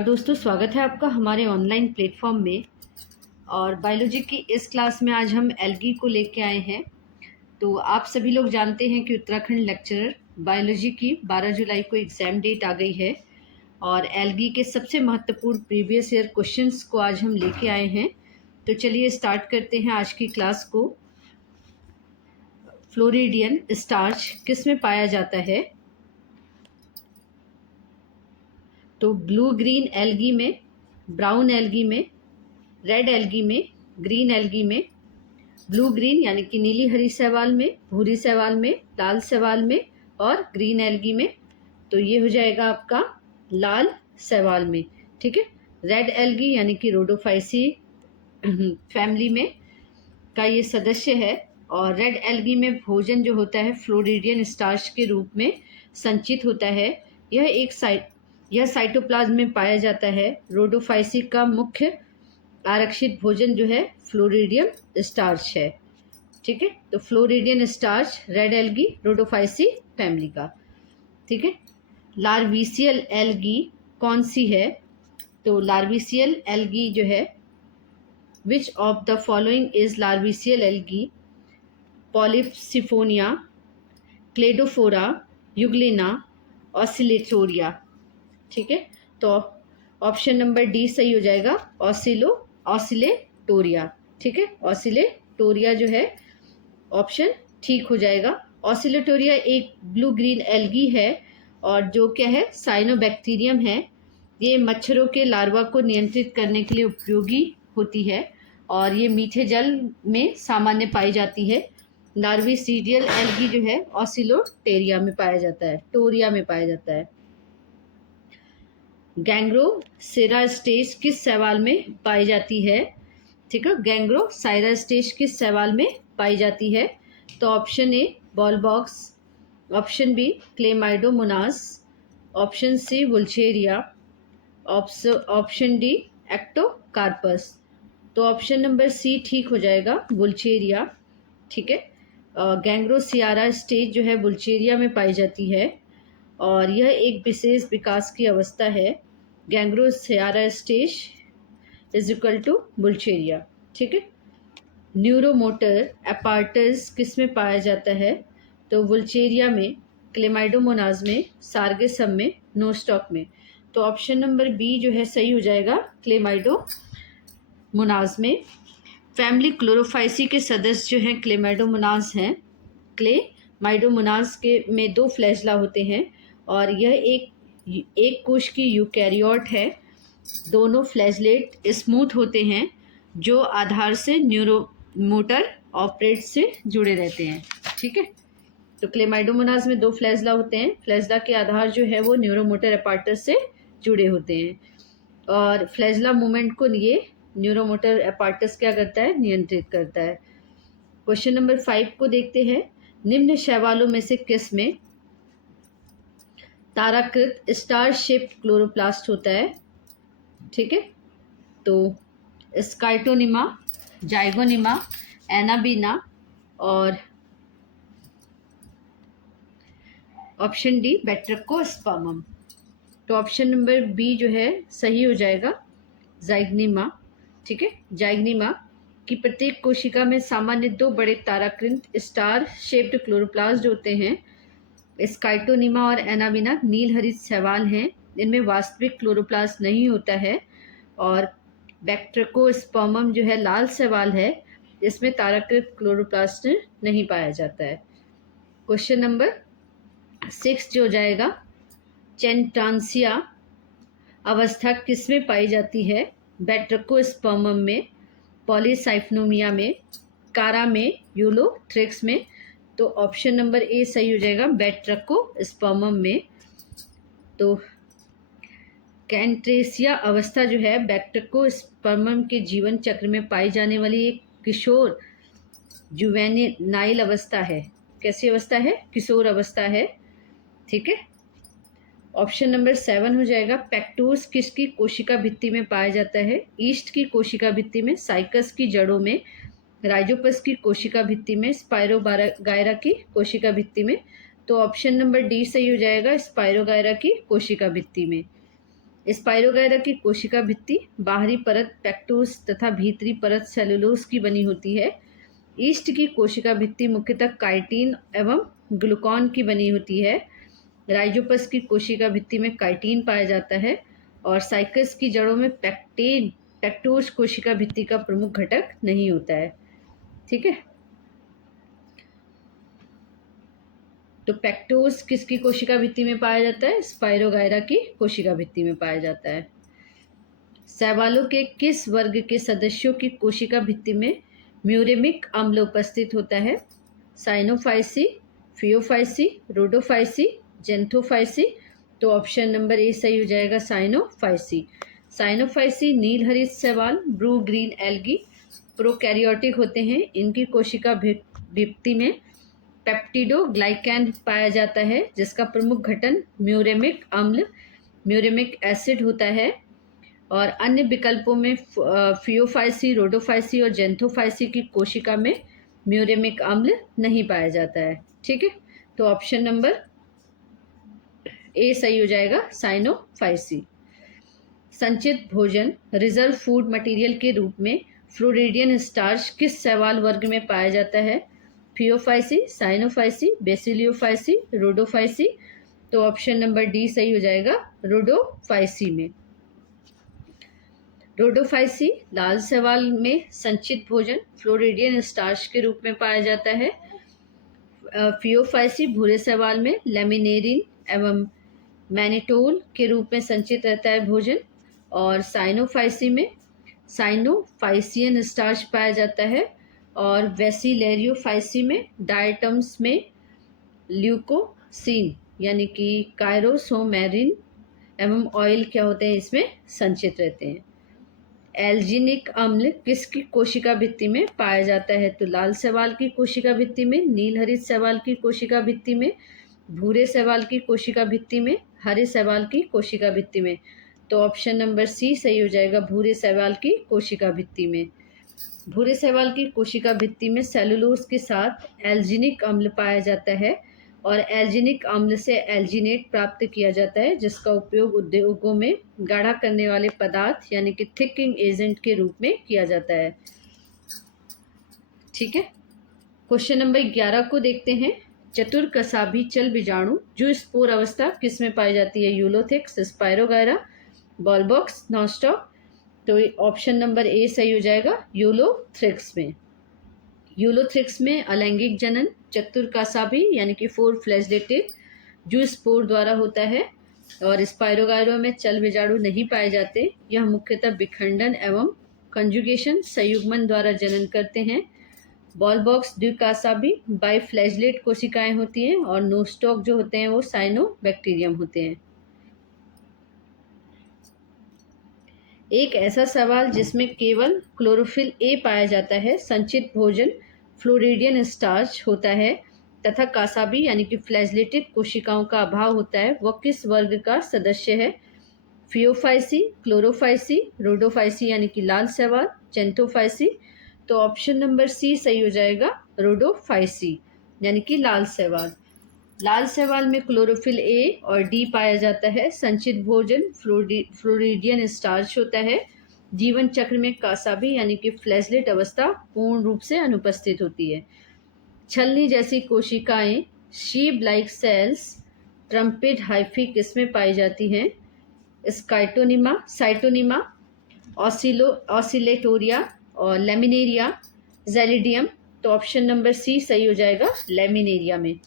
दोस्तों, स्वागत है आपका हमारे ऑनलाइन प्लेटफॉर्म में। और बायोलॉजी की इस क्लास में आज हम एल्गी को लेके आए हैं। तो आप सभी लोग जानते हैं कि उत्तराखंड लेक्चरर बायोलॉजी की 12 जुलाई को एग्ज़ाम डेट आ गई है और एल्गी के सबसे महत्वपूर्ण प्रीवियस ईयर क्वेश्चंस को आज हम लेके आए हैं। तो चलिए स्टार्ट करते हैं आज की क्लास को। फ्लोरिडियन स्टार्च किस में पाया जाता है? तो ब्लू ग्रीन एल्गी में, ब्राउन एल्गी में, रेड एल्गी में, ग्रीन एल्गी में, ब्लू ग्रीन यानी कि नीली हरी शैवाल में, भूरी शैवाल में, लाल शैवाल में और ग्रीन एल्गी में। तो ये हो जाएगा आपका लाल शैवाल में। ठीक है। रेड एल्गी यानी कि रोडोफाइसी फैमिली में का ये सदस्य है। और रेड एल्गी में भोजन जो होता है फ्लोरिडियन स्टार्च के रूप में संचित होता है। यह साइटोप्लाज्म में पाया जाता है। रोडोफाइसी का मुख्य आरक्षित भोजन जो है फ्लोरिडियन स्टार्च है। ठीक है। तो floridean starch, red algae, Rhodophyceae family का। ठीक है। लार्विसियल एल्गी कौन सी है? तो लार्विसियल एल्गी जो है, which of the following is larvicidal algae? Polysiphonia, Cladophora, Euglena, Oscillatoria. ठीक है। तो ऑप्शन नंबर डी सही हो जाएगा, ऑसिलेटोरिया। ठीक है। ऑसिलेटोरिया जो है ऑप्शन ठीक हो जाएगा। ऑसिलेटोरिया एक ब्लू ग्रीन एल्गी है और जो क्या है, साइनोबैक्टीरियम है। ये मच्छरों के लार्वा को नियंत्रित करने के लिए उपयोगी होती है और ये मीठे जल में सामान्य पाई जाती है। लार्विसीडियल एल्गी जो है ऑसिलोटेरिया में पाया जाता है, टोरिया में पाया जाता है। गैंग्रोसेरा स्टेज किस शैवाल में पाई जाती है? ठीक है। गैंग्रोसाइरा स्टेज किस शैवाल में पाई जाती है? तो option A Volvox, option B Chlamydomonas, option C वुल्चेरिया, ऑप्शन डी एक्टोकार्पस। तो ऑप्शन नंबर सी ठीक हो जाएगा, वुल्चेरिया। ठीक है। गैंग्रोसियारा स्टेज जो है वुल्चेरिया में पाई जाती है और यह एक विशेष विकास की अवस्था है। गैंग्रोसियारा स्टेज इज इक्वल टू वुल्चेरिया। ठीक है। न्यूरोमोटर अपार्टस किस में पाया जाता है? तो वुल्चेरिया में, क्लेमाइडोमोनाज में, सार्गेसम में, नोस्टॉक में। तो ऑप्शन नंबर बी जो है सही हो जाएगा, क्लेमाइडोमोनाज में। फैमिली क्लोरोफाइसी के सदस्य जो हैं क्लेमाइडोमोनाज हैं। क्लेमाइडोमोनाज के में 2 फ्लैजला होते हैं और यह एक कोश की यूकैरियोट है। दोनों फ्लैजलेट स्मूथ होते हैं जो आधार से न्यूरोमोटर ऑपरेट से जुड़े रहते हैं। ठीक है। तो क्लेमाइडोमोनाज में 2 फ्लैजला होते हैं। फ्लैजला के आधार जो है वो न्यूरोमोटर अपार्टस से जुड़े होते हैं और फ्लैजला मूवमेंट को ये न्यूरोमोटर अपार्टस क्या करता है, नियंत्रित करता है। क्वेश्चन नंबर 5 को देखते हैं। निम्न शैवालों में से किस में ताराकृत स्टार शेप्ड क्लोरोप्लास्ट होता है? ठीक है। तो स्काइटोनिमा, जाइगोनिमा, एनाबीना और ऑप्शन डी बैट्रिकोस्पर्मम। तो ऑप्शन नंबर बी जो है सही हो जाएगा, जाइग्निमा। ठीक है। जाइग्निमा की प्रत्येक कोशिका में सामान्य 2 बड़े ताराकृत स्टार शेप्ड क्लोरोप्लास्ट होते हैं। स्काइटोनिमा और एनाबीना नील हरित शैवाल हैं। इनमें वास्तविक क्लोरोप्लास्ट नहीं होता है और बैक्ट्रिकोस्पर्मम जो है लाल शैवाल है, इसमें ताराकृत क्लोरोप्लास्ट नहीं पाया जाता है। क्वेश्चन नंबर 6 जो हो जाएगा, चेंटांसिया अवस्था किस में पाई जाती है? बैट्रिकोस्पर्मम में, पॉलीसाइफनोमिया में, कारा में, यूलोथ्रिक्स में। तो ऑप्शन नंबर ए सही हो जाएगा, बैट्रिकोस्पर्मम में। तो कैंट्रेसिया अवस्था जो है बैक्ट्रिकोस्पर्मम के जीवन चक्र में पाई जाने वाली एक किशोर जुवेनाइल अवस्था है। कैसी अवस्था है? किशोर अवस्था है। ठीक है। ऑप्शन नंबर 7 हो जाएगा, पैक्टोस किसकी कोशिका भित्ति में पाया जाता है? ईस्ट की कोशिका भित्ति में, साइकस की जड़ों में, राइजोपस की कोशिका भित्ति में, स्पाइरोगायरा की कोशिका भित्ति में। तो ऑप्शन नंबर डी सही हो जाएगा, स्पाइरोगायरा की कोशिका भित्ति में। स्पाइरोगायरा की कोशिका भित्ति बाहरी परत पेक्टोस तथा भीतरी परत सेलुलोज की बनी होती है। ईस्ट की कोशिका भित्ति मुख्यतः काइटिन एवं ग्लूकॉन की बनी होती है। राइजोपस की कोशिका भित्ति में काइटिन पाया जाता है और साइकस की जड़ों में पेक्टोस कोशिका भित्ति का प्रमुख घटक नहीं होता है। ठीक है, तो पेक्टोस किसकी कोशिका भित्ति में पाया जाता है? स्पाइरोगायरा की कोशिका भित्ति में पाया जाता है। शैवालों के किस वर्ग के सदस्यों की कोशिका भित्ति में म्यूरेमिक अम्ल उपस्थित होता है? Cyanophyceae, Phaeophyceae, Rhodophyceae, Xanthophyceae. तो ऑप्शन नंबर ए सही हो जाएगा, साइनोफाइसी। साइनोफाइसी नील हरित शैवाल ब्लू ग्रीन एल्गी प्रोकैरियोटिक होते हैं। इनकी कोशिका भित्ति में पेप्टिडोग्लाइकैन पाया जाता है जिसका प्रमुख घटक म्यूरेमिक अम्ल म्यूरेमिक एसिड होता है। और अन्य विकल्पों में फियोफाइसी, रोडोफाइसी और जेंथोफाइसी की कोशिका में म्यूरेमिक अम्ल नहीं पाया जाता है। ठीक है, तो ऑप्शन नंबर ए सही हो जाएगा, साइनोफाइसी। संचित भोजन रिजर्व फूड मटेरियल के रूप में फ्लोरिडियन स्टार्च किस शैवाल वर्ग में पाया जाता है? Phaeophyceae, Cyanophyceae, Bacillariophyceae, Rhodophyceae. तो ऑप्शन नंबर डी सही हो जाएगा, रोडोफाइसी में। रोडोफाइसी लाल शैवाल में संचित भोजन फ्लोरिडियन स्टार्च के रूप में पाया जाता है। फियोफाइसी भूरे शैवाल में लेमिनेरिन एवं मैनिटोल के रूप में संचित रहता है भोजन। और साइनोफाइसी में साइनोफाइसियन स्टार्च पाया जाता है। और वेसिलेरियोफाइसी में डायटम्स में ल्यूकोसिन यानी कि कायरोसोमेरिन एवं ऑयल क्या होते हैं, इसमें संचित रहते हैं। एल्जिनिक अम्ल किसकी कोशिका भित्ति में पाया जाता है? तो लाल शैवाल की कोशिका भित्ति में, नील हरित शैवाल की कोशिका भित्ति में, भूरे शैवाल की कोशिका भित्ति में, हरे शैवाल की कोशिका भित्ति में। तो ऑप्शन नंबर सी सही हो जाएगा, भूरे शैवाल की कोशिका भित्ति में। भूरे शैवाल की कोशिका भित्ति में सेलुलोज के साथ एल्जिनिक अम्ल पाया जाता है और एल्जिनिक अम्ल से एल्जिनेट प्राप्त किया जाता है जिसका उपयोग उद्योगों में गाढ़ा करने वाले पदार्थ यानी कि थिकिंग एजेंट के रूप में किया जाता है। ठीक है, क्वेश्चन नंबर 11 को देखते हैं। चतुरकसाभी चल बीजाणु जो स्पोर अवस्था किस में पाई जाती है? Ulothrix, Spirogyra, Volvox, Nostoc. तो ऑप्शन नंबर ए सही हो जाएगा, यूलोथ्रिक्स में। यूलोथ्रिक्स में अलैंगिक जनन चतुरकसाभी यानी कि 4 फ्लैजेलेटेड जो स्पोर द्वारा होता है। और स्पाइरोगायरा में चल बीजाणु नहीं पाए जाते। यह मुख्यतः विखंडन एवं कंजुगेशन संयुग्मन द्वारा जनन करते हैं। बॉलबॉक्स द्विकासाभी बाइफ्लैजेलेट कोशिकाएं होती हैं और नोस्टॉक जो होते हैं वो साइनोबैक्टीरियम होते हैं। एक ऐसा सवाल जिसमें केवल क्लोरोफिल ए पाया जाता है, संचित भोजन फ्लोरिडियन स्टार्च होता है तथा कासाबी यानी कि फ्लैजेलेटेड कोशिकाओं का अभाव होता है, वह किस वर्ग का सदस्य है? फियोफाइसी, क्लोरोफाइसी, रोडोफाइसी यानी कि लाल शैवाल, जेंथोफाइसी। तो ऑप्शन नंबर सी सही हो जाएगा, रोडोफाइसी यानी कि लाल शैवाल। लाल शैवाल में क्लोरोफिल ए और डी पाया जाता है। संचित भोजन फ्लोरिडियन स्टार्च होता है। जीवन चक्र में कासाबी यानी कि फ्लैजेलेट अवस्था पूर्ण रूप से अनुपस्थित होती है। छलनी जैसी कोशिकाएं sieve like cells trumpet hyphae किसमें पाई जाती हैं? साइटोनिमा, ऑसिलेटोरिया और लेमिनेरिया, जेलिडियम। तो ऑप्शन नंबर सी सही हो जाएगा, लेमिनेरिया में।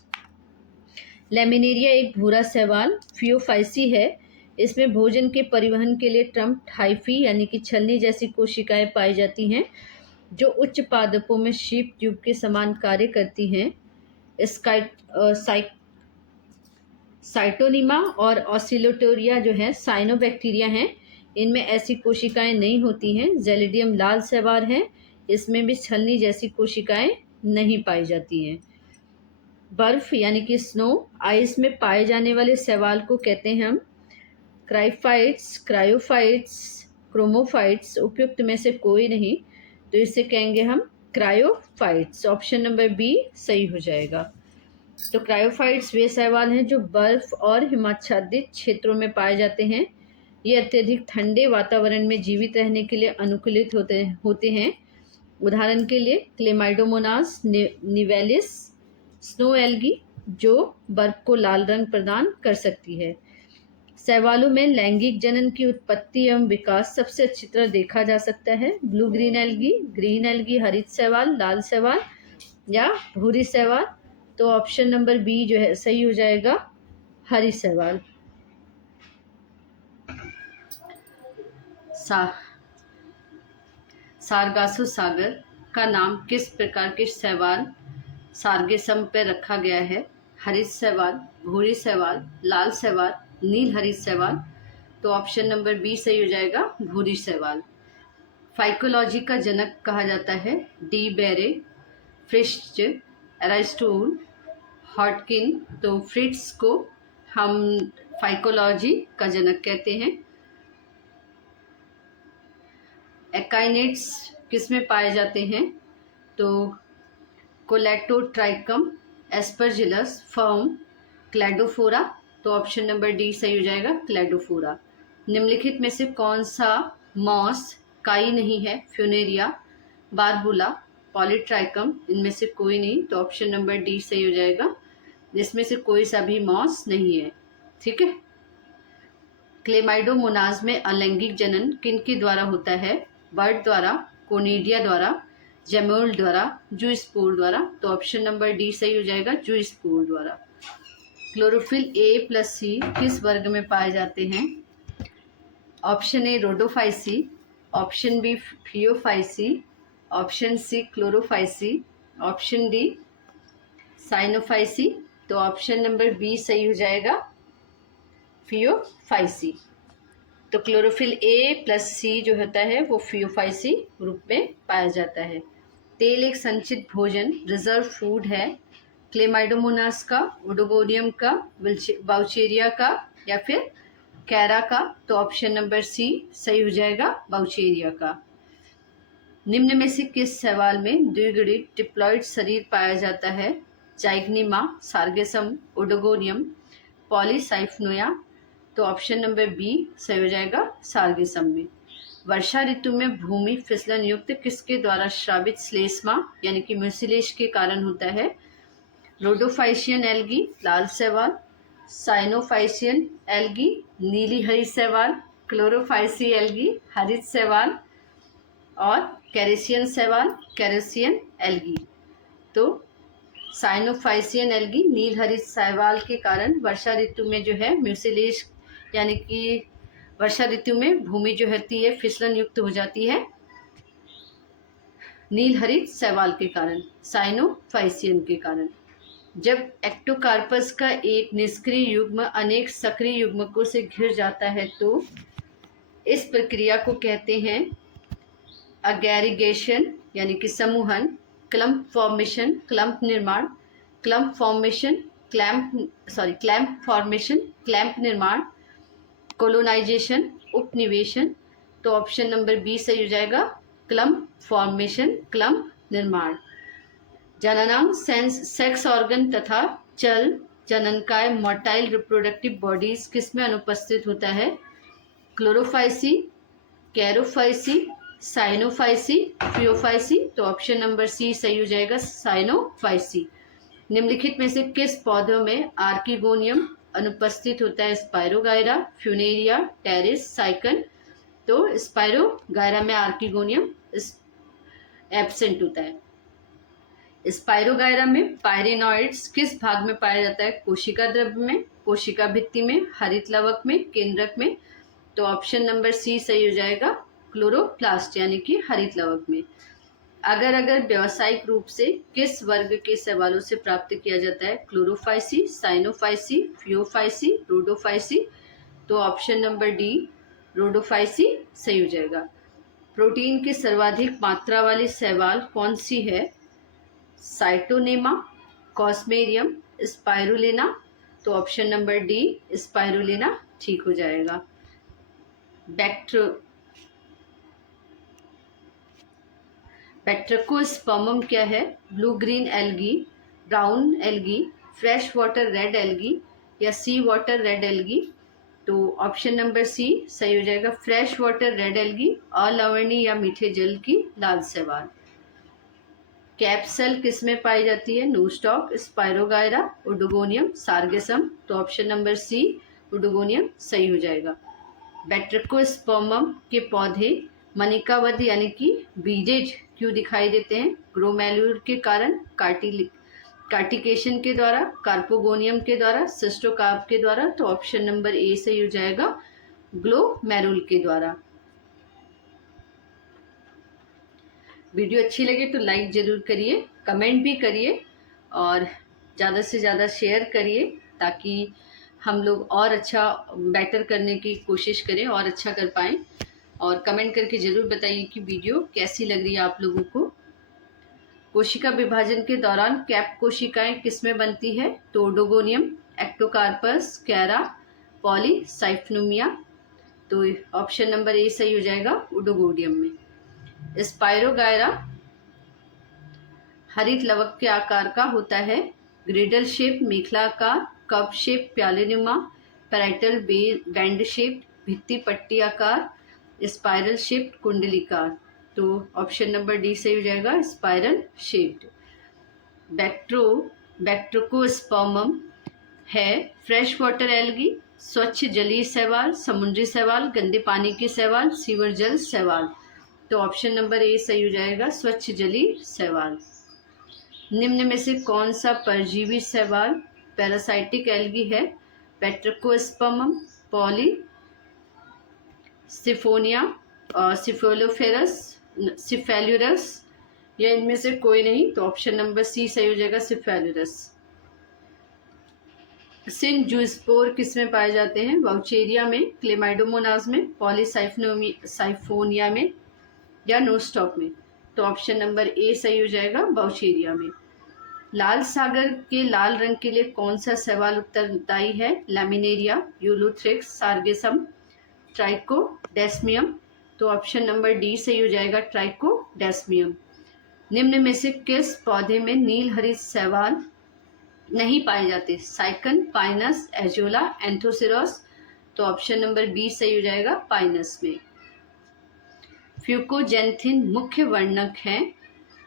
लेमिनेरिया एक भूरा शैवाल फियोफाइसी है। इसमें भोजन के परिवहन के लिए ट्रम्प्ड हाइफी यानी कि छलनी जैसी कोशिकाएं पाई जाती हैं जो उच्च पादपों में शीप ट्यूब के समान कार्य करती हैं। साइटोनिमा और ऑसिलेटोरिया जो है साइनोबैक्टीरिया हैं। इनमें ऐसी कोशिकाएं नहीं होती हैं। जेलिडियम लाल शैवाल है, इसमें भी छलनी जैसी कोशिकाएं नहीं पाई जाती हैं। बर्फ यानी कि स्नो आइस में पाए जाने वाले शैवाल को कहते हैं हम क्राइफाइट्स, क्रायोफाइट्स, क्रोमोफाइट्स। उपयुक्त में से कोई नहीं, तो इसे कहेंगे हम क्रायोफाइट्स। ऑप्शन नंबर बी सही हो जाएगा। तो क्रायोफाइट्स वे शैवाल हैं जो बर्फ और हिमाच्छादित क्षेत्रों में पाए जाते हैं। ये अत्यधिक ठंडे वातावरण में जीवित रहने के लिए अनुकूलित होते हैं। उदाहरण के लिए क्लेमाइडोमोनास निवेलिस, स्नो एल्गी जो बर्फ को लाल रंग प्रदान कर सकती है। शैवालों में लैंगिक जनन की उत्पत्ति एवं विकास सबसे अच्छी तरह देखा जा सकता है। ब्लू ग्रीन एल्गी, हरित शैवाल, लाल शैवाल या भूरी शैवाल। तो ऑप्शन नंबर बी जो है सही हो जाएगा, हरित शैवाल। सारगासो सागर का नाम किस प्रकार के शैवाल सारगेसम पर रखा गया है? हरित शैवाल, भूरी शैवाल, लाल शैवाल, नील हरित शैवाल। तो ऑप्शन नंबर बी सही हो जाएगा, भूरी शैवाल। फाइकोलॉजी का जनक कहा जाता है डी बेरे, फ्रिट्ज, एरिस्टोटल, हॉटकिन। तो फ्रिट्ज को हम फाइकोलॉजी का जनक कहते हैं। एकाइनेट्स किस में पाए जाते हैं? तो कोलेटोट्राइकम, एस्परजिलस, फर्म, क्लैडोफोरा। तो ऑप्शन नंबर डी सही हो जाएगा, क्लैडोफोरा। निम्नलिखित में से कौन सा मॉस काई नहीं है? Funaria, Barbula, Polytrichum. इनमें से कोई नहीं, तो ऑप्शन नंबर डी सही हो जाएगा, जिसमें से कोई सा भी मॉस नहीं है। ठीक है। क्लेमाइडोमोनाज में अलैंगिक जनन किनके द्वारा होता है? बर्ड द्वारा, कोनिडिया द्वारा, जेमोल द्वारा, जूस्पोर द्वारा। तो ऑप्शन नंबर डी सही हो जाएगा, जूस्पोर द्वारा। क्लोरोफिल ए प्लस सी किस वर्ग में पाए जाते हैं? Option A Rhodophyceae, option B Phaeophyceae, option C Chlorophyceae, option D Cyanophyceae. तो ऑप्शन नंबर बी सही हो जाएगा, फियोफाइसी। तो क्लोरोफिल ए प्लस सी जो होता है वो फियोफाइसी ग्रुप में पाया जाता है। तेल एक संचित भोजन, रिजर्व फूड है। क्लेमाइडोमोनास का, ओडोगोनियम का, बाउचेरिया का या फिर कैरा का। तो ऑप्शन नंबर सी सही हो जाएगा, बाउचेरिया का। निम्न में से किस शैवाल में द्विगुणित डिप्लॉइड शरीर पाया जाता है? जाइग्निमा, सार्गेसम, ओडोगोनियम, पॉलीसाइफनोया। तो ऑप्शन नंबर बी सही हो जाएगा, सार्गेसम में। वर्षा ऋतु में भूमि फिसलन युक्त किसके द्वारा श्रावित श्लेष्मा यानी कि म्यूसिलेज के कारण होता है? रोडोफाइशियन एल्गी, लाल शैवाल, साइनोफाइशियन एल्गी, नीली हरित शैवाल, क्लोरोफाइसी एल्गी, हरित शैवाल और कैरेसियन शैवाल, कैरेसियन एल्गी। तो साइनोफाइसियन एल्गी, नील हरित शैवाल के कारण वर्षा ऋतु में जो है म्यूसिलेज यानी कि वर्षा ऋतु में भूमि जो होती है फिसलन युक्त हो जाती है, नील हरित शैवाल के कारण, साइनोफाइसियन के कारण। जब एक्टोकार्पस का एक निष्क्रिय युग्म अनेक सक्रिय युग्मकों से घिर जाता है तो इस प्रक्रिया को कहते हैं अगैरिगेशन यानी कि समूहन, क्लम्प फॉर्मेशन, क्लम्प निर्माण, clump formation, clamp formation, clamp निर्माण, कोलोनाइजेशन, उपनिवेशन। तो ऑप्शन नंबर बी सही हो जाएगा, क्लम्प फॉर्मेशन, क्लम्प निर्माण। जननांग सेक्स ऑर्गन तथा चल जननकाय मोटाइल रिप्रोडक्टिव बॉडीज किस में अनुपस्थित होता है? Chlorophyceae, Charophyceae, Cyanophyceae, Phaeophyceae. तो ऑप्शन नंबर सी सही हो जाएगा, साइनोफाइसी। निम्नलिखित में से किस पौधों में आर्किगोनियम अनुपस्थित होता है? Spirogyra, Funaria, Pteris, Sycon. तो स्पाइरोगायरा में आर्किगोनियम एब्सेंट होता है। स्पाइरोगायरा में पायरेनॉइड्स किस भाग में पाया जाता है? कोशिका द्रव्य में, कोशिका भित्ति में, हरित लवक में, केंद्रक में। तो ऑप्शन नंबर सी सही हो जाएगा, क्लोरोप्लास्ट यानी कि हरित लवक में। अगर व्यावसायिक रूप से किस वर्ग के शैवालों से प्राप्त किया जाता है? Chlorophyceae, Cyanophyceae, Phaeophyceae, Rhodophyceae. तो ऑप्शन नंबर डी रोडोफाइसी सही हो जाएगा। प्रोटीन की सर्वाधिक मात्रा वाली शैवाल कौन सी है? साइटोनेमा, कॉस्मेरियम, स्पाइरुलिना। तो ऑप्शन नंबर डी स्पाइरुलिना ठीक हो जाएगा। बैक्टेरियोस्पर्मम क्या है? Blue green algae, brown algae, fresh water rat algae या सी वाटर रेड एल्गी। तो ऑप्शन नंबर सी सही हो जाएगा। फ्रेश वाटर रेड एल्गी, अलवणीय या मीठे जल की लाल शैवाल। कैप्सल किस में पाई जाती है? नूस्टॉक, स्पायरोगायरा, उडोगोनियम, सार्गेसम। तो ऑप्शन नंबर सी उडोगोनियम सही हो जाएगा। बैट्रिकोस्पर्मम के पौधे मनिकाबद्ध यानी कि बीजेज क्यों दिखाई देते हैं? ग्रोमेल्यूर के कारण, कार्टिकेशन के द्वारा, कार्पोगोनियम के द्वारा, सिस्टोकार्प के द्वारा। तो ऑप्शन नंबर ए सही हो जाएगा, ग्लोमेरुल के द्वारा। वीडियो अच्छी लगे तो लाइक ज़रूर करिए, कमेंट भी करिए और ज़्यादा से ज़्यादा शेयर करिए ताकि हम लोग और अच्छा बेटर करने की कोशिश करें और अच्छा कर पाएँ। और कमेंट करके ज़रूर बताइए कि वीडियो कैसी लग रही है आप लोगों को। कोशिका विभाजन के दौरान कैप कोशिकाएं किसमें बनती है? तो ओडोगोनियम, एक्टोकार्पस, कैरा, पॉलीसाइफोनिया। तो ऑप्शन नंबर ए सही हो जाएगा, ओडोगोनियम में। स्पायरोगायरा हरित लवक के आकार का होता है। ग्रेडल शेप, मेखला आकार, कप शेप, प्यालेनुमा, पैराइटल बैंड शेप, भित्ति पट्टी आकार, स्पाइरल शेप, कुंडलिकार। तो ऑप्शन नंबर डी सही हो जाएगा, स्पाइरल शेप्ड। बैक्ट्रोकोस्पर्मम है फ्रेश वाटर एल्गी, स्वच्छ जलीय शैवाल, समुद्री शैवाल, गंदे पानी की शैवाल, सीवर जल शैवाल। तो ऑप्शन नंबर ए सही हो जाएगा, स्वच्छ जलीय शैवाल। निम्न में से कौन सा परजीवी शैवाल पैरासाइटिक एल्गी है? बैट्रिकोस्पर्मम, पॉलीसिफोनिया, सिफेलोफेरस, सिफेल्यूरस, या इनमें से कोई नहीं। तो ऑप्शन नंबर सी सही हो जाएगा, सिफेल्यूरस। सिनजूस्पोर किस में पाए जाते हैं? वाउचेरिया में, क्लेमाइडोमोनास में, पॉलीसाइफोनिया में या नोस्टॉक में। तो ऑप्शन नंबर ए सही हो जाएगा, वाउचेरिया में। लाल सागर के लाल रंग के लिए कौन सा शैवाल उत्तरदायी है? Laminaria, Ulothrix, Sargassum, Trichodesmium. तो ऑप्शन नंबर डी सही हो जाएगा, ट्राइकोडेस्मियम। निम्न में से किस पौधे में नील हरित शैवाल नहीं पाए जाते? साइकन, पाइनस, एजोला, एंथोसिरस। तो ऑप्शन नंबर बी सही हो जाएगा, पाइनस में। फ्यूकोजेंथिन मुख्य वर्णक हैं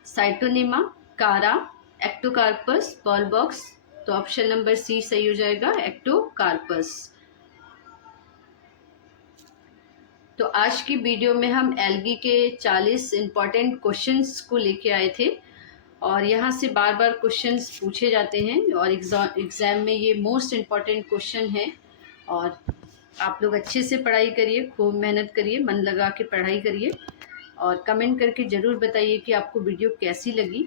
साइटोनिमा, कारा, एक्टोकार्पस, बॉलबॉक्स। तो ऑप्शन नंबर सी सही हो जाएगा, एक्टोकार्पस। तो आज की वीडियो में हम एल्गी के 40 इम्पॉर्टेंट क्वेश्चंस को लेके आए थे और यहाँ से बार बार क्वेश्चंस पूछे जाते हैं और एग्ज़ाम में ये मोस्ट इम्पॉर्टेंट क्वेश्चन है। और आप लोग अच्छे से पढ़ाई करिए, खूब मेहनत करिए, मन लगा के पढ़ाई करिए और कमेंट करके ज़रूर बताइए कि आपको वीडियो कैसी लगी।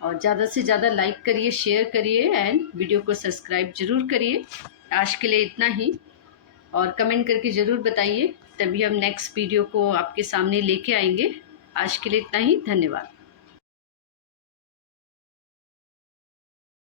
और ज़्यादा से ज़्यादा लाइक करिए, शेयर करिए एंड वीडियो को सब्सक्राइब ज़रूर करिए। आज के लिए इतना ही और कमेंट करके ज़रूर बताइए, तभी हम नेक्स्ट वीडियो को आपके सामने लेके आएंगे। आज के लिए इतना ही, धन्यवाद।